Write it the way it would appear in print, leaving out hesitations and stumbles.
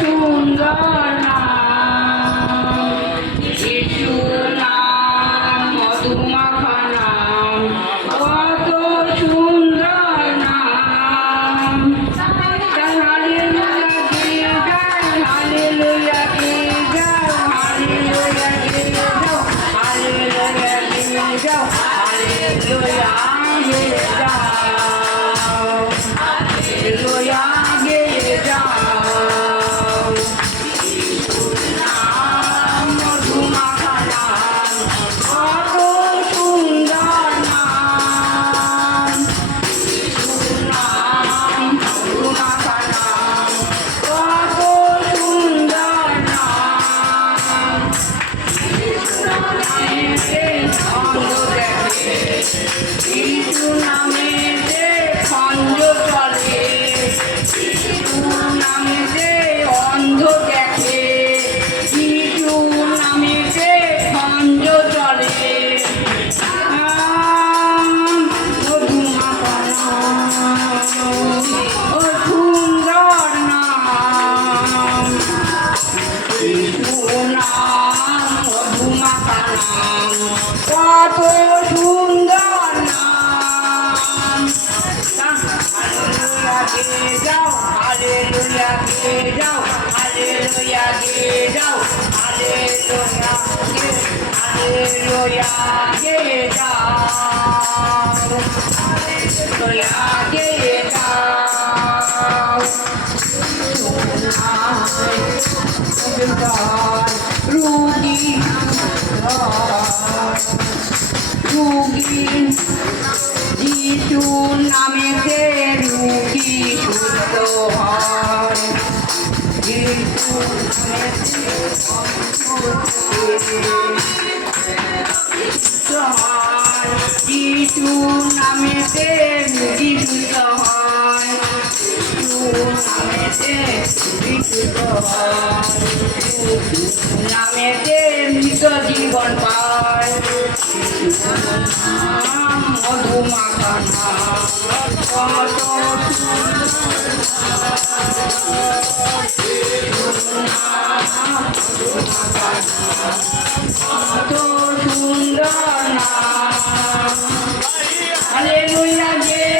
সুন্দর নাম যিশু নাম মধুমাখা নাম কত সুন্দর নাম হালেলুয়া গেয়ে যাও হালেলুয়া গেয়ে যাও হালেলুয়া গেয়ে যাও হালেলুয়া গেয়ে যাও হালেলুয়া গেয়ে যাও হালেলুয়া গেয়ে যাও নাম মধুমাখা নাম কত সুন্দর নাম নাম মধুমাখা নাম কত সুন্দর নাম নামেতে অন্ধ দেখে যিশু নামেতে খঞ্জ চলে যিশু নামেতে অন্ধ দেখে যিশু নামেতে খঞ্জ চলে মধুমাখা নাম ও সুন্দর নাম যিশু নাম মধুমাখা নাম কত সুন্দর নাম হালেলুয়া গেয়ে যাও হালেলুয়া গেয়ে যাও হালেলুয়া গেয়ে যাও হালেলুয়া গেয়ে যাও হালেলুয়া গেয়ে যাও রুগী রুগী যিশু নামেতে রুগী সুস্থ হয় যিশু নামেতে যিশু নামেতে রুগী সুস্থ হয় যিশু নামেতে রুগী সুস্থ হয় নামেতে মৃত জীবন পায় নাম মধুমাখা নাম কত সুন্দর নাম হালেলুয়া গেয়ে